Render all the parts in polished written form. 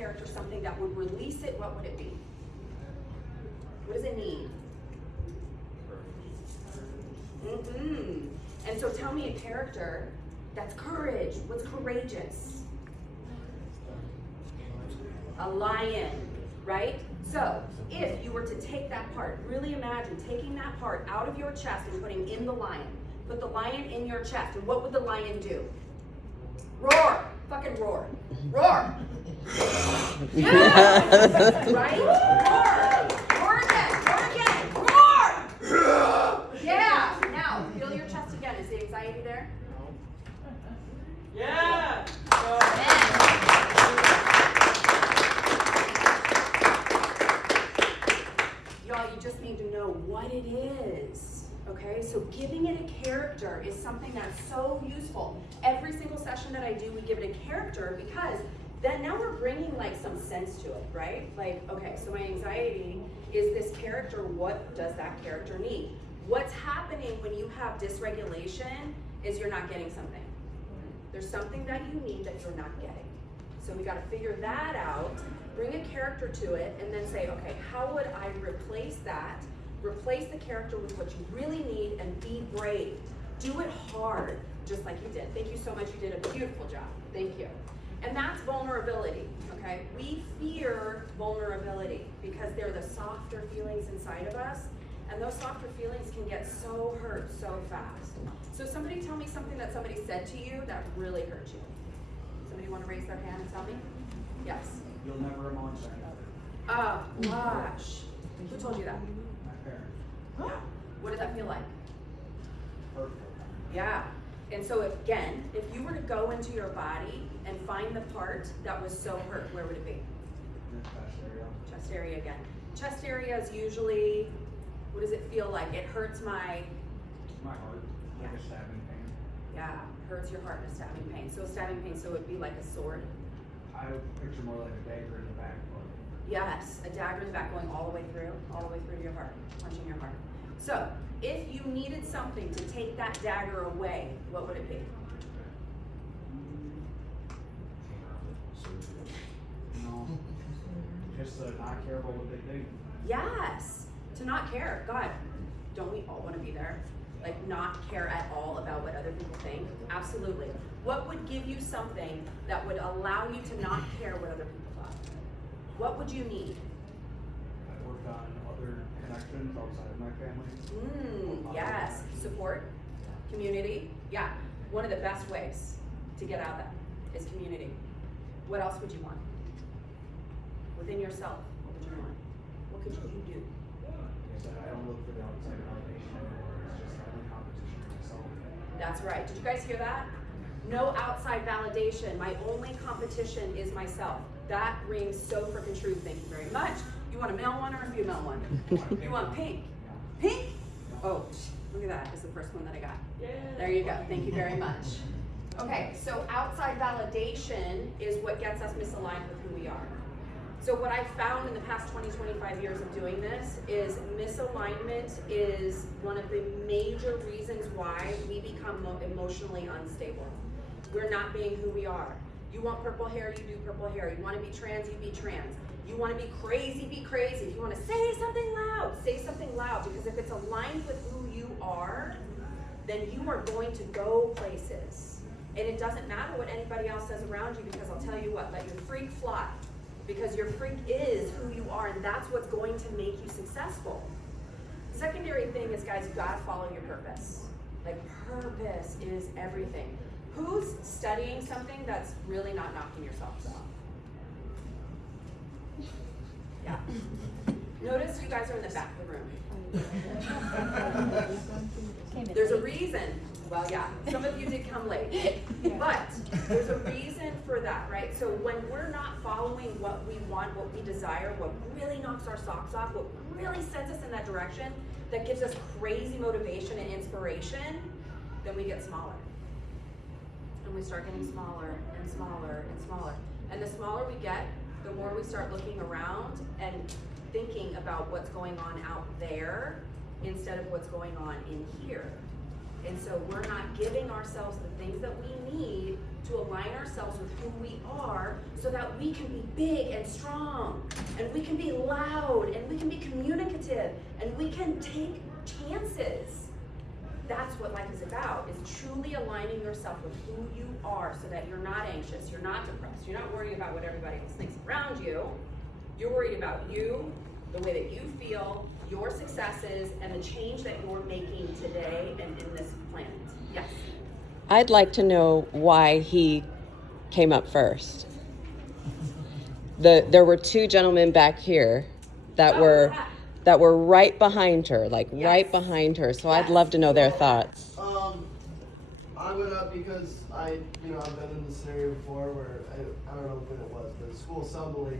character something that would release it, what would it be? What does it need? And so tell me a character that's courage. What's courageous? A lion, right? So if you were to take that part, really imagine taking that part out of your chest and putting in the lion. Put the lion in your chest, and what would the lion do? Roar! Fucking roar. Roar! Yeah! Right? Roar! Roar again! Roar again! Roar! Yeah! Now, feel your chest again. Is the anxiety there? Yeah! Y'all, you just need to know what it is. Okay, so giving it a character is something that's so useful. Every single session that I do, we give it a character because then now we're bringing like some sense to it, right? Like, okay, so my anxiety is this character. What does that character need? What's happening when you have dysregulation is you're not getting something. There's something that you need that you're not getting. So we got to figure that out, bring a character to it, and then say, okay, how would I replace that? Replace the character with what you really need and be brave. Do it hard, just like you did. Thank you so much. You did a beautiful job. Thank you. And that's vulnerability, okay? We fear vulnerability because they're the softer feelings inside of us, and those softer feelings can get so hurt so fast. So somebody tell me something that somebody said to you that really hurt you. Somebody want to raise their hand and tell me? Yes. You'll never amount to anything. Oh, gosh. Who told you that? My parents. Yeah. What did that feel like? Hurtful. Yeah. And so again, if you were to go into your body and find the part that was so hurt, where would it be? Your chest area. Chest area again. Chest area is usually, what does it feel like? It hurts my, My heart. Like a stabbing pain. yeah, hurts your heart and a stabbing pain. So a stabbing pain, so it would be like a sword. I picture more like a dagger in the back. But Yes, a dagger in the back going all the way through your heart, punching your heart. So if you needed something to take that dagger away, what would it be? no. Just to not care about what they think. Yes, to not care. God, don't we all want to be there? Like not care at all about what other people think? Absolutely. What would give you something that would allow you to not care what other people thought? What would you need? I worked on other connections outside of my family. Yes. Support, community. Yeah. One of the best ways to get out of that is community. What else would you want? Within yourself, what would you want? What could you do? Like I said, I don't look for the outside validation anymore. It's just I'm in competition with myself. That's right. Did you guys hear that? No outside validation. My only competition is myself. That rings so freaking true. Thank you very much. You want a male one or a female one? You want pink? Pink? Oh, look at that. That's the first one that I got. There you go. Thank you very much. Okay, so outside validation is what gets us misaligned with who we are. So what I've found in the past 20, 25 years of doing this is misalignment is one of the major reasons why we become emotionally unstable. We're not being who we are. You want purple hair, you do purple hair. You want to be trans, you be trans. You want to be crazy, be crazy. If you want to say something loud, say something loud. Because if it's aligned with who you are, then you are going to go places. And it doesn't matter what anybody else says around you, because I'll tell you what, let your freak fly. Because your freak is who you are, and that's what's going to make you successful. Secondary thing is, guys, you gotta follow your purpose. Like, purpose is everything. Who's studying something that's really not knocking yourself off? Yeah. Notice you guys are in the back of the room. There's a reason. Well, yeah, some of you did come late, but there's a reason for that, right? So when we're not following what we want, what we desire, what really knocks our socks off, what really sends us in that direction, that gives us crazy motivation and inspiration, then we get smaller. And we start getting smaller and smaller and smaller. And the smaller we get, the more we start looking around and thinking about what's going on out there instead of what's going on in here. And so we're not giving ourselves the things that we need to align ourselves with who we are so that we can be big and strong, and we can be loud, and we can be communicative, and we can take chances. That's what life is about, is truly aligning yourself with who you are so that you're not anxious, you're not depressed, you're not worried about what everybody else thinks around you. You're worried about you, the way that you feel, your successes, and the change that you're making today and in this planet. Yes? I'd like to know why he came up first. There were two gentlemen back here that were right behind her, right behind her. So I'd love to know their thoughts. I went up because I've been in this scenario before where I don't know when it was, but school assembly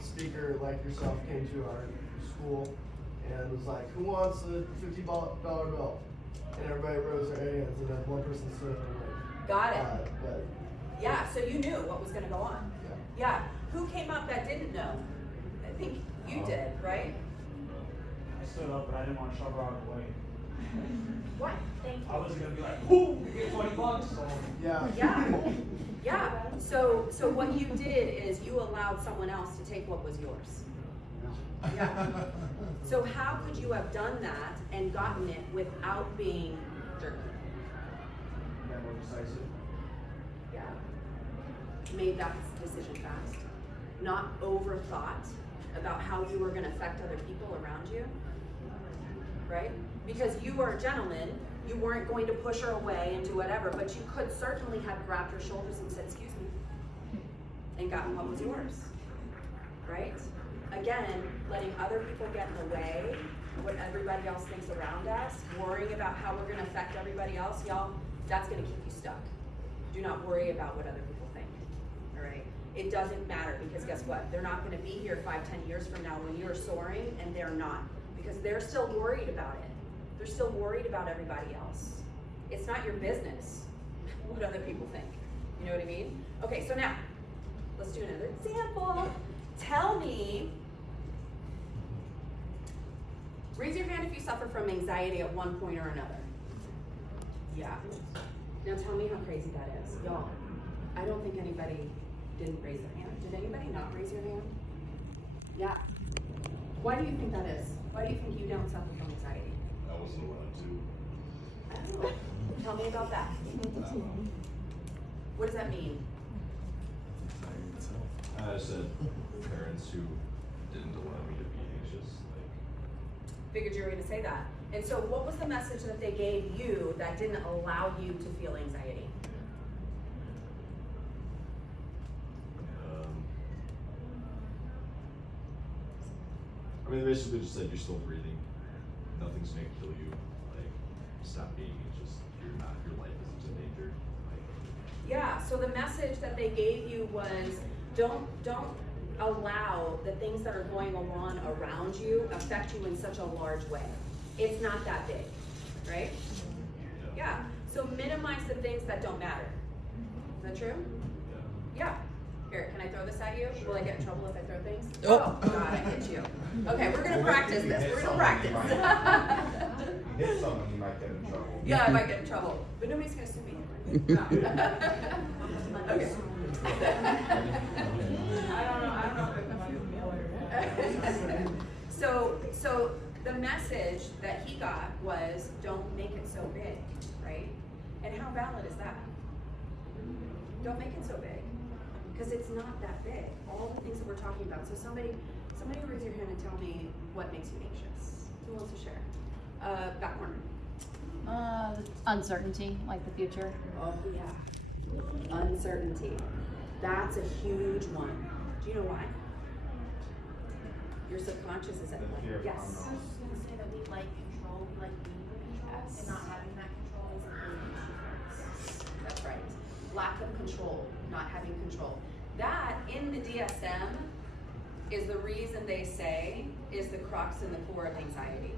speaker like yourself came to our school and was like, "Who wants a $50 bill?" And everybody rose their hands, and then one person stood up and went. Got it. Yeah, so you knew what was going to go on. Yeah. Who came up that didn't know? I think you did, right? I stood up, but I didn't want to shove her out of the way. What? Thank you. I wasn't gonna be like, "Whoo, you get $20." So Yeah. So what you did is you allowed someone else to take what was yours. Yeah. So how could you have done that and gotten it without being jerky? Yeah, more decisive. Yeah. Made that decision fast. Not overthought about how you were going to affect other people around you. Right? Because you were a gentleman, you weren't going to push her away and do whatever, but you could certainly have grabbed her shoulders and said, "Excuse me," and gotten what was yours. Right? Again, letting other people get in the way, what everybody else thinks around us, worrying about how we're going to affect everybody else, y'all, that's going to keep you stuck. Do not worry about what other people think. All right? It doesn't matter, because guess what? They're not going to be here 5-10 years from now when you're soaring, and they're not, because they're still worried about it. They're still worried about everybody else. It's not your business what other people think. You know what I mean? Okay, so now, let's do another example. Tell me, raise your hand if you suffer from anxiety at one point or another. Yeah. Now tell me how crazy that is. Y'all, I don't think anybody didn't raise their hand. Did anybody not raise your hand? Yeah. Why do you think that is? Why do you think you don't suffer from anxiety? I wasn't allowed to. Oh, tell me about that. What does that mean? I said parents who didn't allow me to be anxious. Figured you were going to say that. And so what was the message that they gave you that didn't allow you to feel anxiety? I mean, they basically just said you're still breathing. Nothing's gonna kill you. Stop being anxious. Your life isn't in danger. Yeah, so the message that they gave you was don't allow the things that are going on around you affect you in such a large way. It's not that big, right? Yeah, so minimize the things that don't matter. Is that true? Yeah. Here, can I throw this at you? Sure. Will I get in trouble if I throw things? Oh. God, I hit you. Okay, we're gonna practice this. We're gonna practice. You hit someone, you might get in trouble. Yeah, I might get in trouble, but nobody's gonna sue me. No. Okay. I don't know if So the message that he got was, don't make it so big, right? And how valid is that? Don't make it so big, because it's not that big. All the things that we're talking about. So somebody raise your hand and tell me what makes you anxious. Who wants to share? Back corner. uncertainty, like the future. Oh yeah, uncertainty. That's a huge one. Do you know why? Your subconscious is at The fear play. of Yes. unknown. I was just gonna say that we like control, we like being in control, Yes. and not having that control is a big issue for us. That's right. Lack of control, not having control. That, in the DSM, is the reason they say is the crux and the core of anxiety.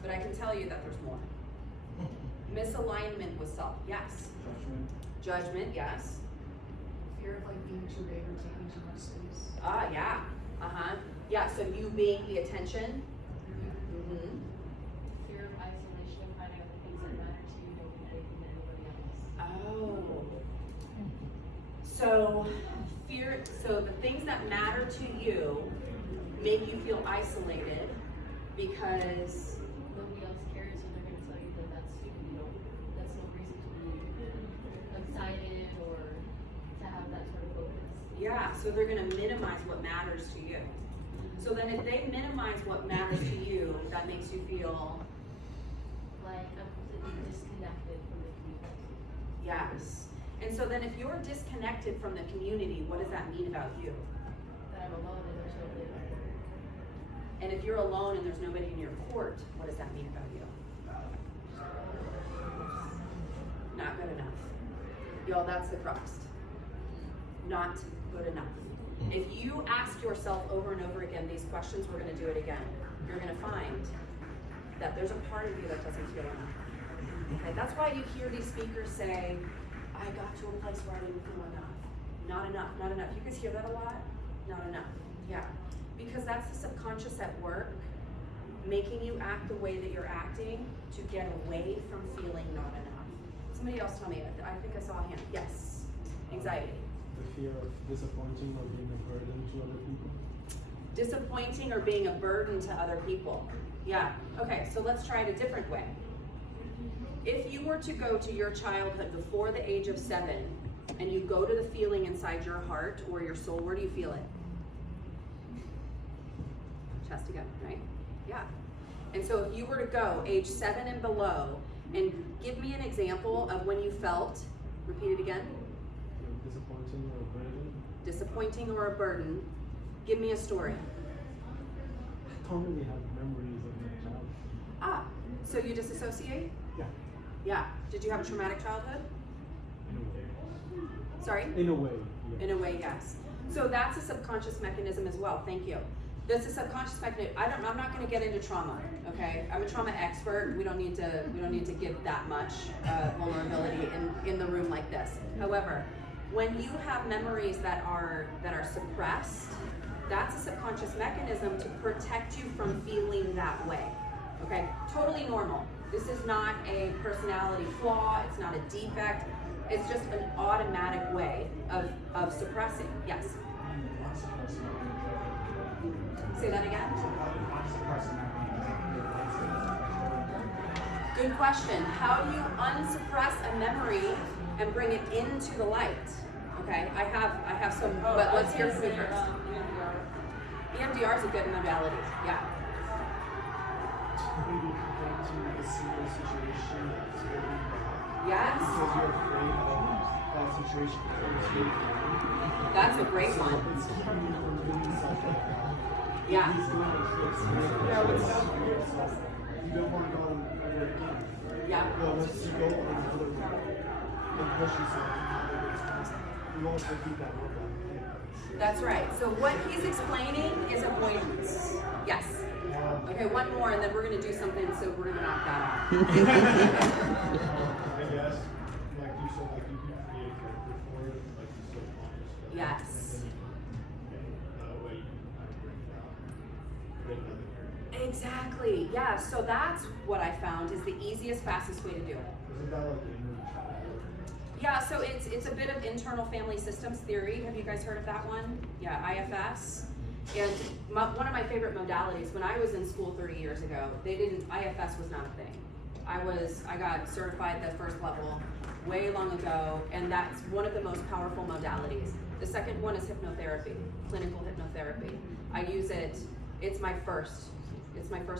But I can tell you that there's more. Misalignment with self, yes. Judgment, yes. Fear of like being too big or taking too much space. Yeah. Yeah, so you being the attention. Mm-hmm. Fear of isolation, finding out the things that matter to you don't be taken to anybody else. Oh. So so the things that matter to you make you feel isolated because Nobody else cares, so they're gonna tell you that that's stupid, you know, that's no reason to be excited or to have that sort of focus. yeah, so they're gonna minimize what matters to you. So then if they minimize what matters to you, that makes you feel, Like, I'm completely disconnected from the community. yes. And so then if you're disconnected from the community, what does that mean about you? That I'm alone and there's nobody in my corner. And if you're alone and there's nobody in your court, what does that mean about you? Not good enough. Y'all, that's the crux. Not good enough. If you ask yourself over and over again these questions, we're gonna do it again. You're gonna find that there's a part of you that doesn't feel enough. Okay, that's why you hear these speakers say, I got to a place where I didn't feel enough. Not enough, not enough. You guys hear that a lot? Not enough. Yeah. Because that's the subconscious at work, making you act the way that you're acting to get away from feeling not enough. Somebody else tell me, I think I saw a hand. Yes. Anxiety. The fear of disappointing or being a burden to other people. Disappointing or being a burden to other people. Yeah. Okay, so let's try it a different way. If you were to go to your childhood before the age of 7 and you go to the feeling inside your heart or your soul, where do you feel it? Chest again, right? Yeah. And so if you were to go age 7 and below and give me an example of when you felt, repeat it again. Disappointing or a burden. Disappointing or a burden. Give me a story. I don't really have memories of my childhood. Ah, so you disassociate? Yeah, Yeah. Did you have a traumatic childhood? in a way. Sorry? In a way, yeah. In a way, yes. So that's a subconscious mechanism as well. Thank you. That's a subconscious mechanism. I'm not going to get into trauma. Okay, I'm a trauma expert. We don't need to give that much vulnerability in the room like this. However, when you have memories that are suppressed, that's a subconscious mechanism to protect you from feeling that way. Okay, totally normal. This is not a personality flaw. It's not a defect. It's just an automatic way of suppressing. Yes. Say that again. Good question. How do you unsuppress a memory and bring it into the light? Okay, I have some, but let's hear from you first. EMDR is a good modality. Yeah. Maybe compared to a single situation that's very bad. Yes. Because you're afraid of that situation becomes really bad. That's a great So one. it's keeping you from doing something like that. Yeah. These little tricks, yeah, but stuff you don't want to go on ever again. Yeah. Well, once you go on another route and push yourself, you won't repeat that road again. That's right. So what he's explaining is avoidance. Yes. Okay, one more, and then we're going to do something, so we're going to knock that off. I guess, like you said, like you can create character for it, like you said, conscious. Yes. That way you can bring it down, create another character. Exactly. Yeah. So that's what I found is the easiest, fastest way to do it. Isn't that like the inner child? Yeah. So it's a bit of internal family systems theory. Have you guys heard of that one? Yeah, IFS. And one of my favorite modalities, when I was in school 30 years ago, IFS was not a thing. I got certified the first level way long ago, and that's one of the most powerful modalities. The second one is hypnotherapy, clinical hypnotherapy. I use it, it's my first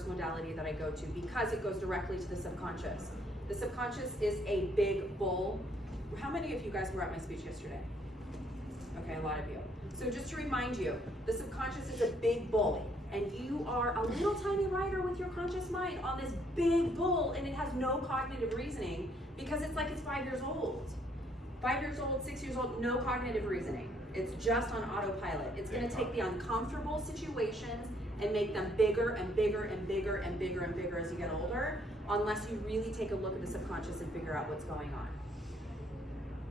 modality that I go to because it goes directly to the subconscious. The subconscious is a big bull. How many of you guys were at my speech yesterday? Okay, a lot of you. So just to remind you, the subconscious is a big bull, and you are a little tiny rider with your conscious mind on this big bull, and it has no cognitive reasoning because it's like it's 5 years old. 5 years old, 6 years old, no cognitive reasoning. It's just on autopilot. It's going to take the uncomfortable situations and make them bigger and bigger and bigger and bigger and bigger as you get older, unless you really take a look at the subconscious and figure out what's going on.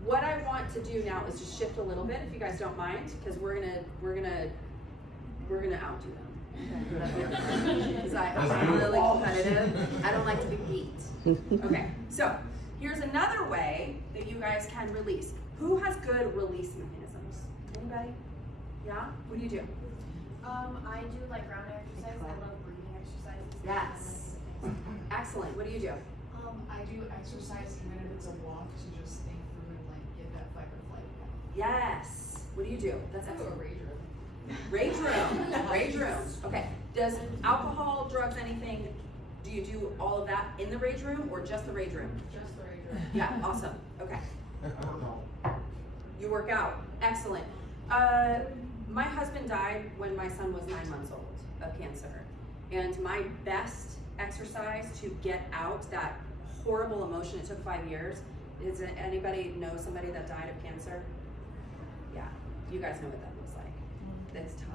What I want to do now is just shift a little bit, if you guys don't mind, because we're gonna outdo them. Because I'm really competitive. I don't like to be beat. Okay, so here's another way that you guys can release. Who has good release mechanisms? Anybody? Yeah? What do you do? I do like ground exercise. I love breathing exercises. Yes. Excellent. What do you do? I do exercise even if it's a walk to just think through and like get that fight or flight. Yes. What do you do? That's I do a excellent. rage room. Rage room. Rage room. Okay. Does alcohol, drugs, anything, do you do all of that in the rage room or just the rage room? Just the rage room. Yeah, awesome. Okay. You work out. Excellent. My husband died when my son was 9 months old of cancer. And my best exercise to get out that horrible emotion, it took 5 years. Does anybody know somebody that died of cancer? Yeah, you guys know what that looks like. That's tough.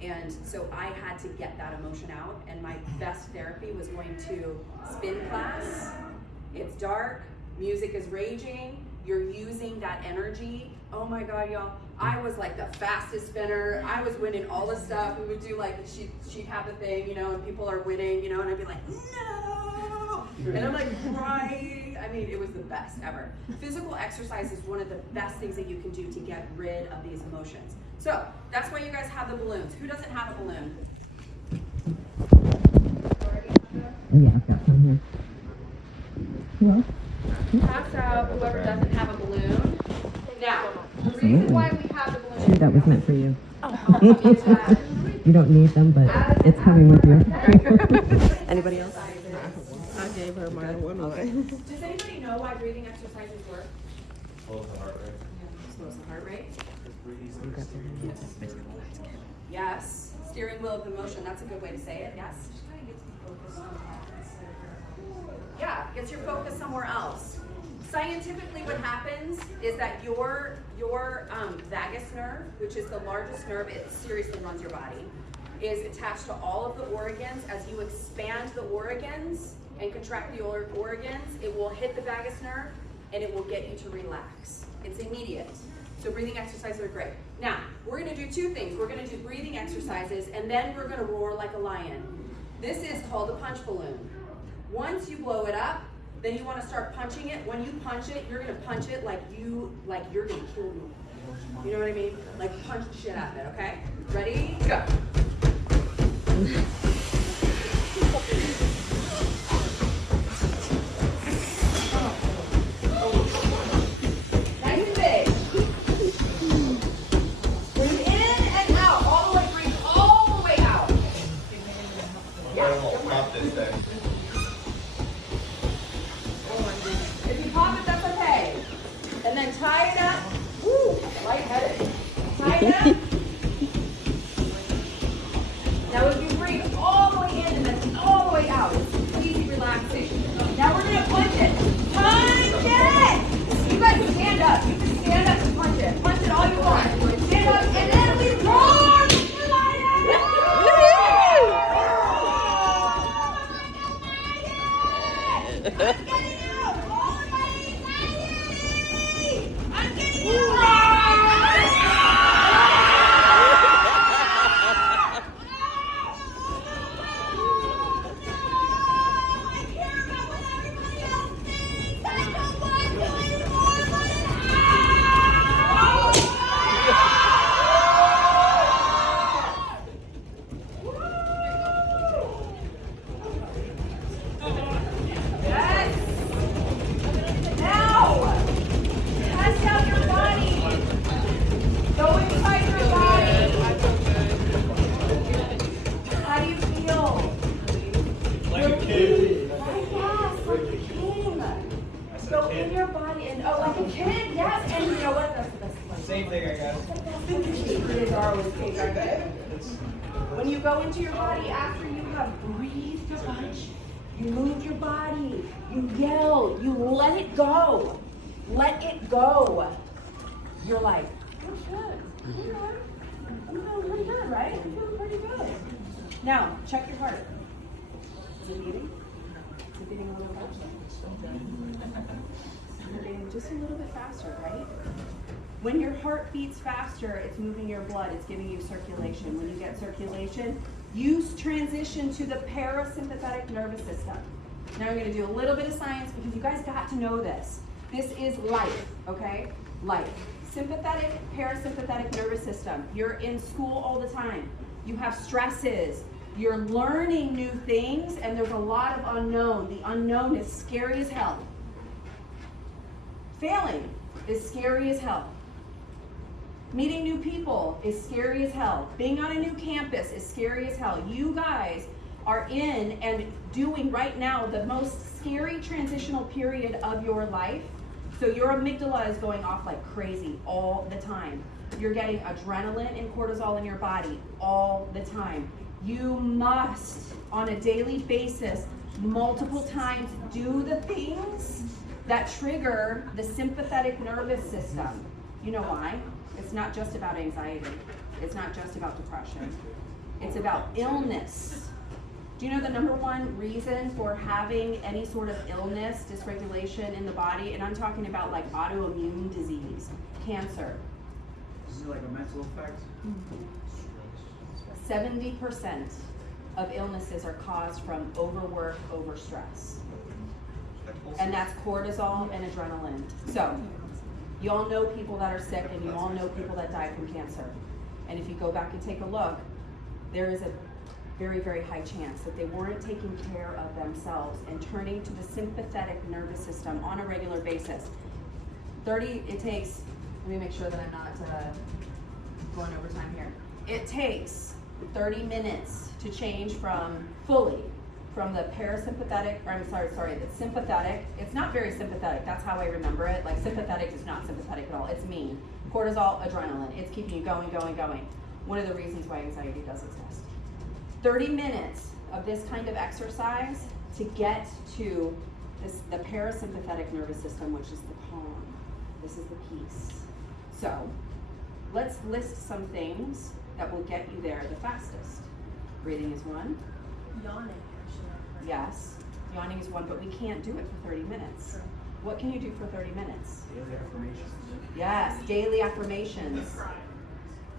And so I had to get that emotion out, and my best therapy was going to spin class. It's dark, music is raging, you're using that energy. Oh my God, y'all. I was like the fastest spinner. I was winning all the stuff. We would do like, she'd have the thing, you know, and people are winning, you know, and I'd be like, no! And I'm like crying. I mean, it was the best ever. Physical exercise is one of the best things that you can do to get rid of these emotions. So that's why you guys have the balloons. Who doesn't have a balloon? Yeah, I've got some here. Who else? Pass out whoever doesn't have a balloon. Now, the reason why we have the balloon. Sure, that was meant for you. You don't need them, but it's coming with you. Anybody else? I gave her my one. Okay. Does anybody know why breathing exercises work? Slows the heart rate. Slows the heart rate. Yes. Steering wheel of emotion. That's a good way to say it. Yes. Yeah, gets your focus somewhere else. Scientifically, what happens is that your vagus nerve, which is the largest nerve, it seriously runs your body, is attached to all of the organs. As you expand the organs and contract the organs, it will hit the vagus nerve and it will get you to relax. It's immediate. So breathing exercises are great. Now, we're gonna do two things. We're gonna do breathing exercises and then we're gonna roar like a lion. This is called a punch balloon. Once you blow it up, then you want to start punching it. When you punch it, you're going to punch it like you're going to kill me. You know what I mean? Like punch the shit out of it, okay? Ready? Go. Nice and big. Breathe in and out. All the way, breathe all the way out. Yeah. Pop this thing. If you pop it, that's okay. And then tie it up. Woo, lightheaded. Tie it up. Now if you breathe all the way in and then all the way out, it's easy, relaxing. Now we're gonna punch it. Punch it! You guys stand up. You can stand up and punch it. Punch it all you want. Stand up and then we roar! I'm getting out! Oh my I'm getting I care about what everybody else thinks! I don't want to anymore, Yes! Now! Test out your body! Go inside your body! How do you feel? Like a kid. Yes, like a king. Go in your body and, oh, like a kid, yes, and you know what? That's the best one. Same thing, I guess. Kids are always kids, aren't they? When you go into your body after you have breathed a bunch, you move your body, you yell, you let it go. Let it go. You're like, oh, good. You know, I'm feeling pretty good, right? I'm feeling pretty good. Now, check your heart. Is it beating? Is it beating a little faster? You're beating just a little bit faster, right? When your heart beats faster, it's moving your blood, it's giving you circulation. When you get circulation, you transition to the parasympathetic nervous system. Now I'm going to do a little bit of science because you guys got to know this. This is life, okay? Like sympathetic, parasympathetic nervous system. You're in school all the time. You have stresses. You're learning new things, and there's a lot of unknown. The unknown is scary as hell. Failing is scary as hell. Meeting new people is scary as hell. Being on a new campus is scary as hell. You guys are in and doing right now the most scary transitional period of your life. So your amygdala is going off like crazy all the time. You're getting adrenaline and cortisol in your body all the time. You must, on a daily basis, multiple times, do the things that trigger the sympathetic nervous system. You know why? It's not just about anxiety. It's not just about depression. It's about illness. Do you know the number one reason for having any sort of illness, dysregulation in the body? And I'm talking about like autoimmune disease, cancer. Is it like a mental effect? 70% of illnesses are caused from overwork, overstress. And that's cortisol and adrenaline. So, you all know people that are sick, and you all know people that die from cancer. And if you go back and take a look, there is a very, very high chance that they weren't taking care of themselves and turning to the sympathetic nervous system on a regular basis. It takes, let me make sure that I'm not going over time here. It takes 30 minutes to change from the parasympathetic, or I'm sorry, the sympathetic. It's not very sympathetic, that's how I remember it. Like sympathetic is not sympathetic at all, it's mean. Cortisol, adrenaline, it's keeping you going. One of the reasons why anxiety does exist. 30 minutes of this kind of exercise to get to the parasympathetic nervous system, which is the calm. This is the peace. So, let's list some things that will get you there the fastest. Breathing is one. Yawning, actually. Yes, yawning is one, but we can't do it for 30 minutes. Sure. What can you do for 30 minutes? Daily affirmations. Yes, daily affirmations.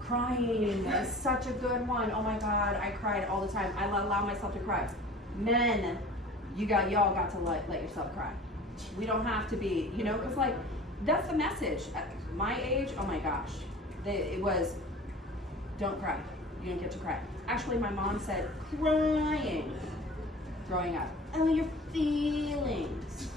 Crying is such a good one. Oh my God, I cried all the time. I allow myself to cry. Men, y'all got to let yourself cry. We don't have to be, because like, that's the message. At my age, oh my gosh, it was, don't cry. You don't get to cry. Actually, my mom said, crying, growing up. Oh, your feelings.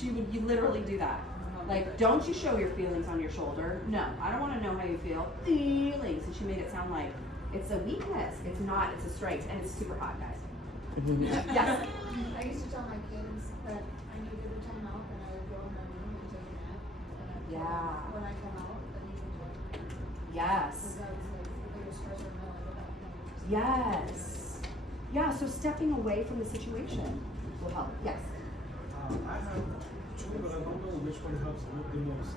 You literally do that. Like, don't you show your feelings on your shoulder. No, I don't want to know how you feel. Feelings. And she made it sound like it's a weakness. It's not, it's a strength. And it's super hot, guys. Yes. I used to tell my kids that I needed a time out, and I would go in my room and take a nap. And Yeah. when I come out, I need to enjoy it. Yes. Because that was like the biggest stressor of my life at that point. Yes. Yeah, so stepping away from the situation will help. Yes. I have two, but I don't know which one helps the most.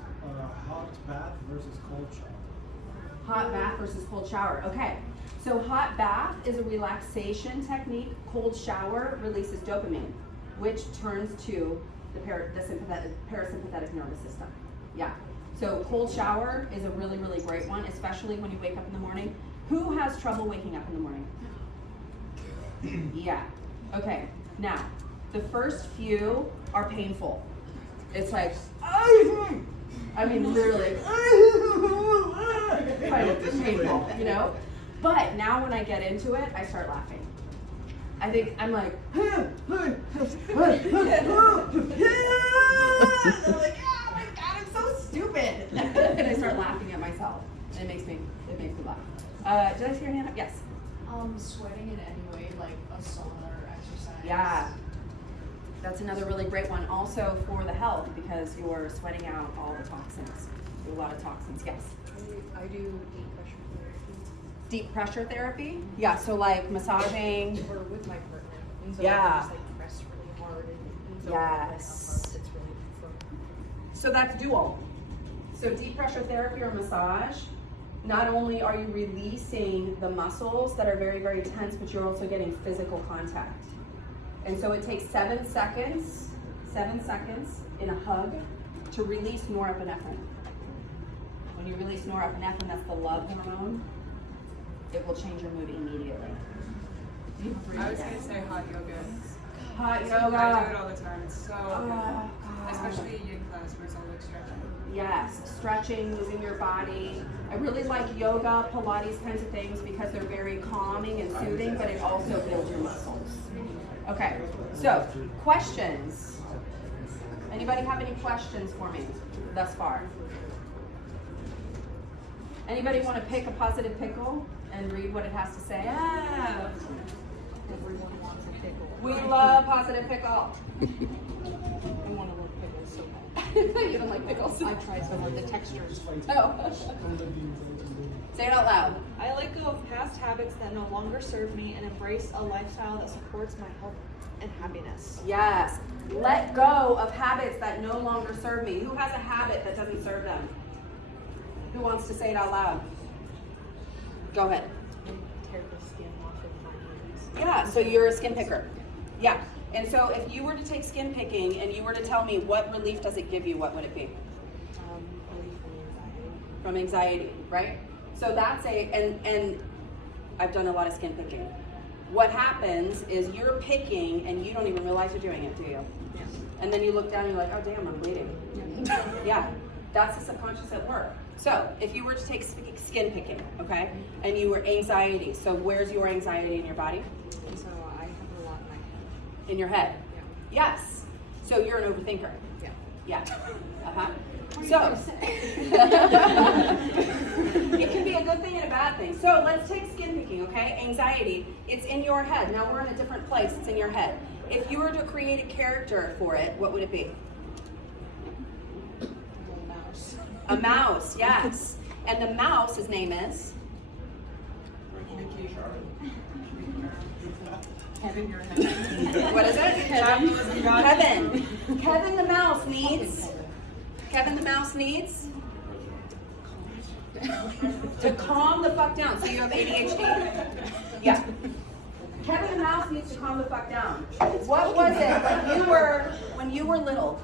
Hot bath versus cold shower. Hot bath versus cold shower. Okay. So hot bath is a relaxation technique. Cold shower releases dopamine, which turns to the parasympathetic nervous system. Yeah. So cold shower is a really, really great one, especially when you wake up in the morning. Who has trouble waking up in the morning? Yeah. Okay. Now, the first few are painful. It's like, I mean, literally, kind of painful, But now when I get into it, I start laughing. I think I'm like, I'm like, oh my God, I'm so stupid. And I start laughing at myself. And it makes me laugh. Did I see your hand up? Yes. Sweating in any way, like a sauna or exercise. Yeah. That's another really great one also for the health, because you're sweating out all the toxins. A lot of toxins, yes. I do deep pressure therapy. Deep pressure therapy? Yeah, so like massaging. Or with my partner. And so Yeah. I just like press really hard and Yes. it's really fun. So that's dual. So deep pressure therapy or massage, not only are you releasing the muscles that are very, very tense, but you're also getting physical contact. And so it takes 7 seconds in a hug to release norepinephrine. When you release norepinephrine, that's the love hormone, it will change your mood immediately. I was gonna say hot yoga. Hot I do yoga. it all the time. It's so Oh, good. God. Especially yin class where it's all like stretching. Yes, stretching, moving your body. I really like yoga, Pilates kinds of things because they're very calming and soothing, but it also builds your muscles. Okay, so questions. Anybody have any questions for me thus far? Anybody want to pick a positive pickle and read what it has to say? Yeah. Everyone wants a pickle. We love positive pickle. I want to love pickles so bad. You don't like pickles? I tried some of the textures. Oh. Say it out loud. I let go of past habits that no longer serve me and embrace a lifestyle that supports my health and happiness. Yes. Let go of habits that no longer serve me. Who has a habit that doesn't serve them? Who wants to say it out loud? Go ahead. Tear the skin off of my hands. Yeah, so you're a skin picker. Yeah. And so if you were to take skin picking and you were to tell me what relief does it give you, what would it be? Relief from anxiety. From anxiety, right? So that's and I've done a lot of skin picking. What happens is you're picking and you don't even realize you're doing it, do you? Yes. And then you look down and you're like, oh damn, I'm bleeding. Yeah, that's the subconscious at work. So if you were to take skin picking, okay, and you were anxiety, so where's your anxiety in your body? And so I have a lot in my head. In your head? Yeah. Yes. So you're an overthinker? Yeah. Yeah. Uh-huh. So, it can be a good thing and a bad thing. So let's take skin picking, okay? Anxiety, it's in your head. Now we're in a different place, it's in your head. If you were to create a character for it, what would it be? Mouse. A mouse, yes. And the mouse, his name is? Kevin, your head. What is it? Kevin. Kevin the mouse needs? Kevin the mouse needs? To calm the fuck down. So you have ADHD? Yeah. Kevin the mouse needs to calm the fuck down. What was it when you were little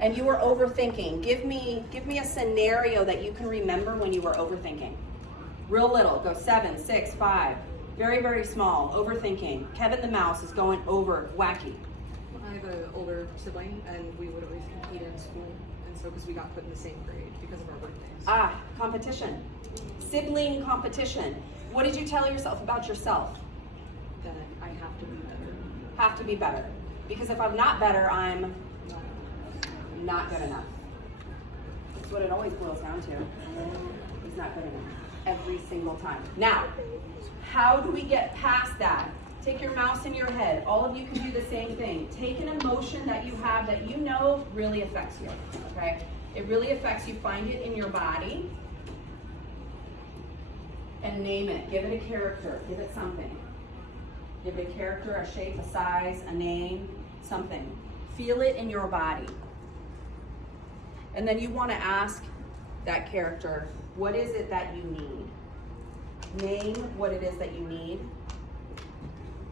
and you were overthinking? Give me a scenario that you can remember when you were overthinking. Real little. Go 7, 6, 5. Very, very small. Overthinking. Kevin the mouse is going over wacky. I have an older sibling, and we would always compete in school, and so because we got put in the same grade because of our birthdays. Ah, competition. Sibling competition. What did you tell yourself about yourself? That I have to be better. Have to be better. Because if I'm not better, I'm not good enough. That's what it always boils down to. He's not good enough. Every single time. Now, how do we get past that? Take your mouse in your head. All of you can do the same thing. Take an emotion that you have that you know really affects you, okay? It really affects you. Find it in your body and name it. Give it a character. Give it something. Give it a character, a shape, a size, a name, something. Feel it in your body. And then you want to ask that character, what is it that you need? Name what it is that you need.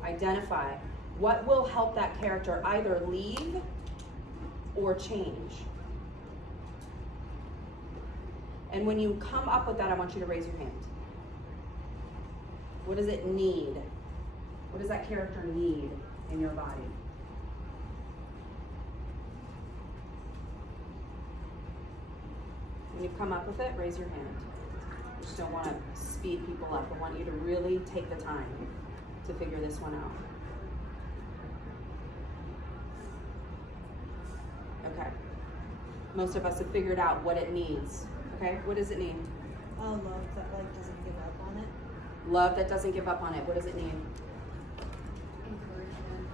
Identify what will help that character either leave or change. And when you come up with that, I want you to raise your hand. What does it need? What does that character need in your body? When you come up with it, raise your hand. I just don't want to speed people up. I want you to really take the time to figure this one out. Okay. Most of us have figured out what it needs. Okay, what does it need? Love that like doesn't give up on it. Love that doesn't give up on it. What does it need? Encouragement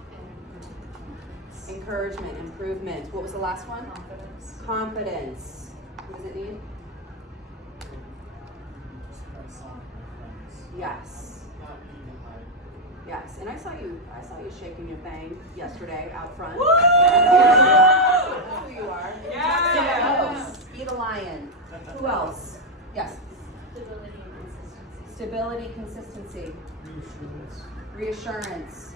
and Encouragement, improvement. What was the last one? confidence. Confidence. What does it need? Yes. Yes. And I saw you shaking your thing yesterday out front. Woo! That's who you are. Yeah. Someone else. Be the lion. Who else? Yes. Stability and consistency. Stability, consistency. Reassurance. Reassurance.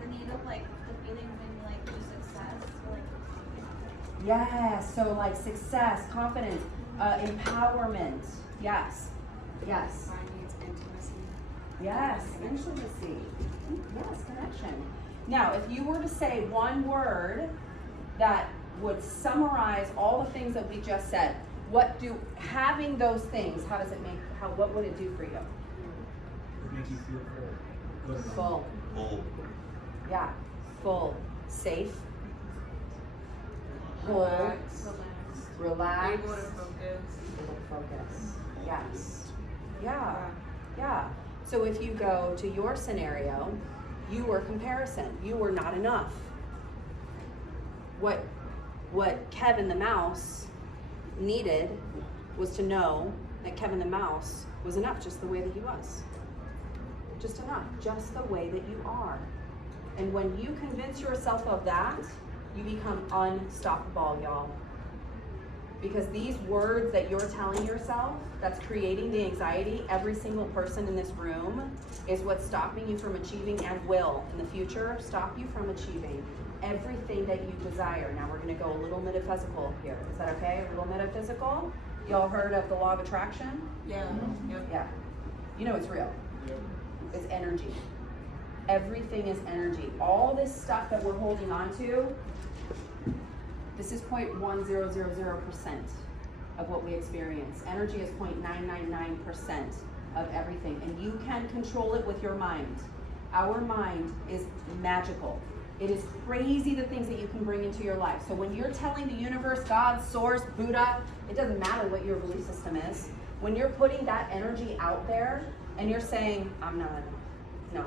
The need of like the feeling when like do success, like Yes. So like success, confidence, empowerment. Yes. Yes. Mine needs intimacy. Yes. Intimacy. Yes. Connection. Now, if you were to say one word that would summarize all the things that we just said, having those things, what would it do for you? It makes you feel full. Good. Full. Full. Yeah, full. Safe. Whole. Relaxed. Able to focus. Able to focus. Yes. Yeah. So if you go to your scenario, you were comparison. You were not enough. What Kevin the mouse needed was to know that Kevin the mouse was enough just the way that he was. Just enough, just the way that you are. And when you convince yourself of that, you become unstoppable, y'all. Because these words that you're telling yourself, that's creating the anxiety, every single person in this room, is what's stopping you from achieving and will, in the future, stop you from achieving everything that you desire. Now we're going to go a little metaphysical here. Is that okay? A little metaphysical? Y'all heard of the law of attraction? Yeah. Yep. Yeah. You know it's real. Yep. It's energy. Everything is energy. All this stuff that we're holding on to, this is 0.1000% of what we experience. Energy is 0.999% of everything, and you can control it with your mind. Our mind is magical. It is crazy the things that you can bring into your life. So when you're telling the universe, God, source, Buddha, it doesn't matter what your belief system is. When you're putting that energy out there and you're saying, I'm not, no,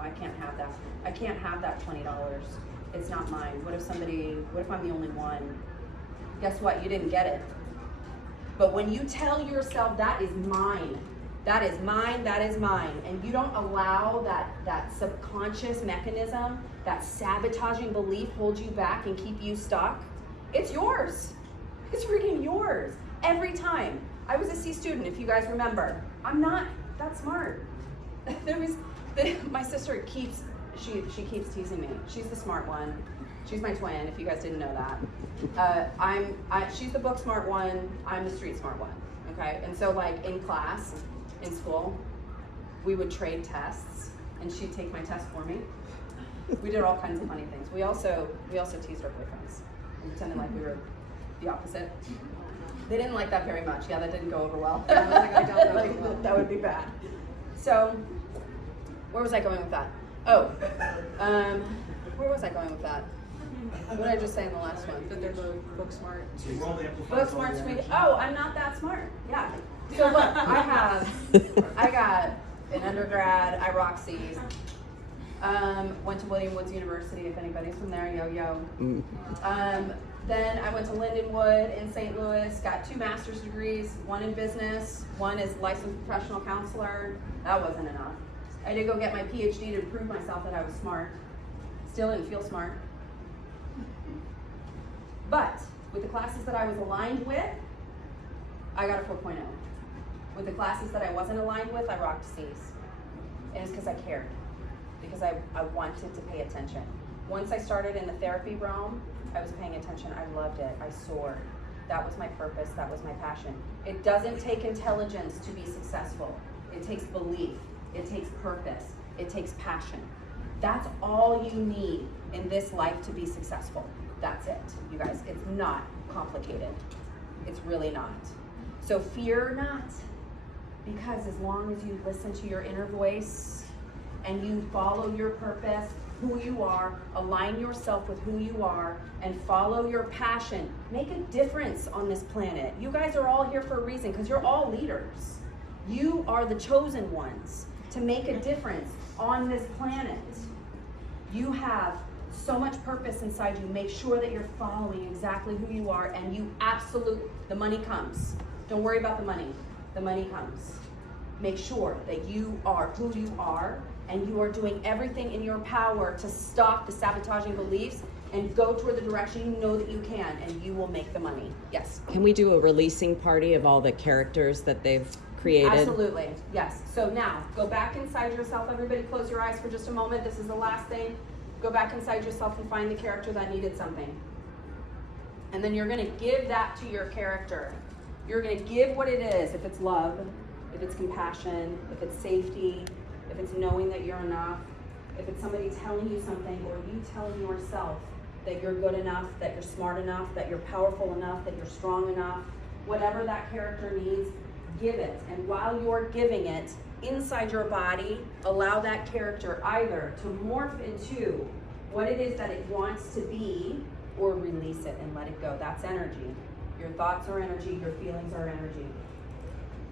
I can't have that. I can't have that $20. It's not mine. What if I'm the only one? Guess what? You didn't get it. But when you tell yourself that is mine, that is mine, that is mine, and you don't allow that subconscious mechanism, that sabotaging belief hold you back and keep you stuck, it's yours. It's freaking yours. Every time. I was a C student, if you guys remember. I'm not that smart. My sister keeps teasing me. She's the smart one. She's my twin, if you guys didn't know that. She's the book smart one, I'm the street smart one, okay? And so like in class, in school, we would trade tests, and she'd take my test for me. We did all kinds of funny things. We also teased our boyfriends and pretended like we were the opposite. They didn't like that very much. Yeah, that didn't go over well. That would be bad. So, where was I going with that? Where was I going with that? What did I just say in the last one? That they're book smart. Book smart, sweet. Oh, I'm not that smart. Yeah. So look, I got an undergrad, I rock C's. Went to William Woods University, if anybody's from there, yo. Then I went to Lindenwood in St. Louis, got 2 master's degrees, one in business, one as licensed professional counselor. That wasn't enough. I did go get my PhD to prove myself that I was smart. Still didn't feel smart. But with the classes that I was aligned with, I got a 4.0. With the classes that I wasn't aligned with, I rocked C's. And it's because I cared. Because I wanted to pay attention. Once I started in the therapy realm, I was paying attention. I loved it. I soared. That was my purpose. That was my passion. It doesn't take intelligence to be successful. It takes belief. It takes purpose. It takes passion. That's all you need in this life to be successful. That's it, you guys. It's not complicated. It's really not. So fear not, because as long as you listen to your inner voice and you follow your purpose, who you are, align yourself with who you are, and follow your passion, make a difference on this planet. You guys are all here for a reason, because you're all leaders. You are the chosen ones to make a difference on this planet. You have so much purpose inside you. Make sure that you're following exactly who you are, and the money comes. Don't worry about the money. The money comes. Make sure that you are who you are, and you are doing everything in your power to stop the sabotaging beliefs and go toward the direction you know that you can, and you will make the money. Yes? Can we do a releasing party of all the characters that they've created? Absolutely, yes. So now, go back inside yourself. Everybody close your eyes for just a moment. This is the last thing. Go back inside yourself and find the character that needed something. And then you're gonna give that to your character. You're gonna give what it is, if it's love, if it's compassion, if it's safety, if it's knowing that you're enough, if it's somebody telling you something, or you telling yourself that you're good enough, that you're smart enough, that you're powerful enough, that you're strong enough, whatever that character needs, give it. And while you're giving it, inside your body, allow that character either to morph into what it is that it wants to be, or release it and let it go. That's energy. Your thoughts are energy, your feelings are energy.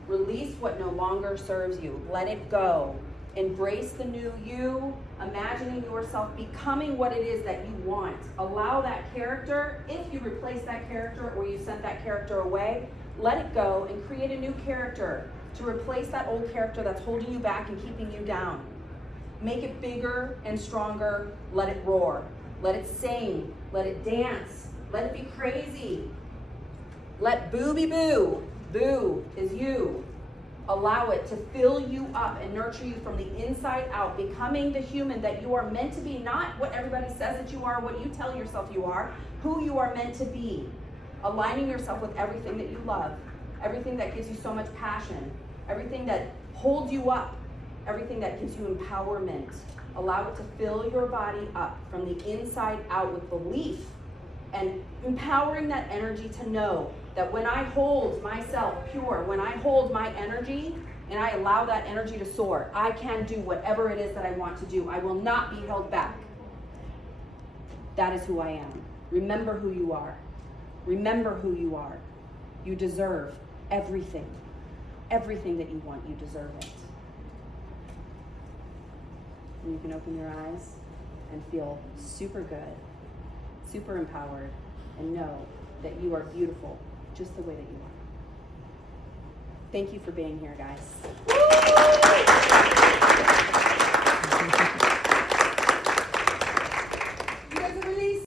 Release what no longer serves you. Let it go. Embrace the new you, imagining yourself becoming what it is that you want. Allow that character, if you replace that character or you sent that character away, let it go and create a new character to replace that old character that's holding you back and keeping you down. Make it bigger and stronger. Let it roar. Let it sing. Let it dance. Let it be crazy. Let boo be boo. Boo is you. Allow it to fill you up and nurture you from the inside out, becoming the human that you are meant to be, not what everybody says that you are, what you tell yourself you are, who you are meant to be. Aligning yourself with everything that you love, everything that gives you so much passion, everything that holds you up, everything that gives you empowerment. Allow it to fill your body up from the inside out with belief, and empowering that energy to know that when I hold myself pure, when I hold my energy and I allow that energy to soar, I can do whatever it is that I want to do. I will not be held back. That is who I am. Remember who you are. Remember who you are. You deserve everything. Everything that you want, you deserve it. And you can open your eyes and feel super good, super empowered, and know that you are beautiful just the way that you are. Thank you for being here, guys.